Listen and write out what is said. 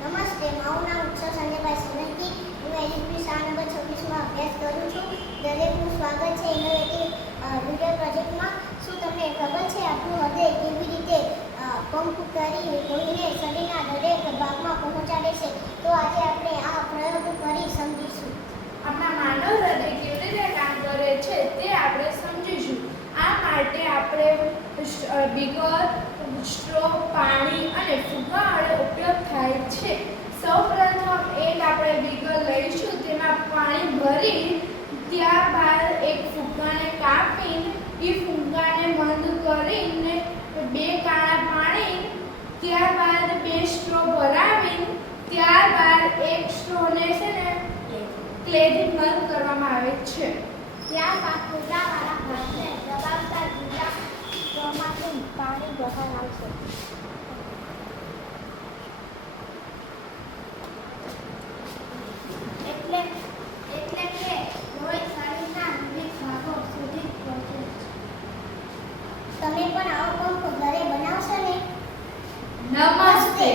નમસ્તે, મારું નામ ઉત્સવ સંજયભાઈ સોલંકી. હું એલપી શાળા નંબર 26માં અભ્યાસ કરું છું. દરેકનું સ્વાગત છે ઇનોવેટિવ વિડિયો પ્રોજેક્ટમાં. શું તમને ખબર છે આપણું હૃદય કેવી રીતે પંપ કરી લોહીને શરીરના દરેક ભાગમાં પહોંચાડે છે? તો આજે આપણે આ પ્રયોગ કરી સમજીશું. આપણા માનવ હૃદય કેવી રીતે કામ કરે છે તે આપણે સમજીશું. આ માટે આપણે બીકર, સ્ટ્રો, પાણી અને ફુગ્ગાનો ઉપયોગ થાય છે. સૌપ્રથમ એક આપણે બીકર લઈશું, તેમાં પાણી ભરી ત્યારબાદ એક ફુગ્ગાને કાપીને એ ફુગ્ગાને બંધ કરીને બે કાણા પાણી, ત્યારબાદ બે સ્ટ્રો ભરાવીને ત્યારબાદ એક સ્ટ્રોને છે ને ક્લેથી બંધ કરવામાં આવે છે. ત્યારબાદ ફુગ્ગાવાળા ભાગને દબાવતા જુદા સ્ટ્રોમાંથી પાણી બહાર આવશે. એટલે કે લોહી શરીરના વિવિધ ભાગો સુધી પહોંચે છે. તમે પણ આવો પંપ ઘરે બનાવશો ને? નમસ્તે.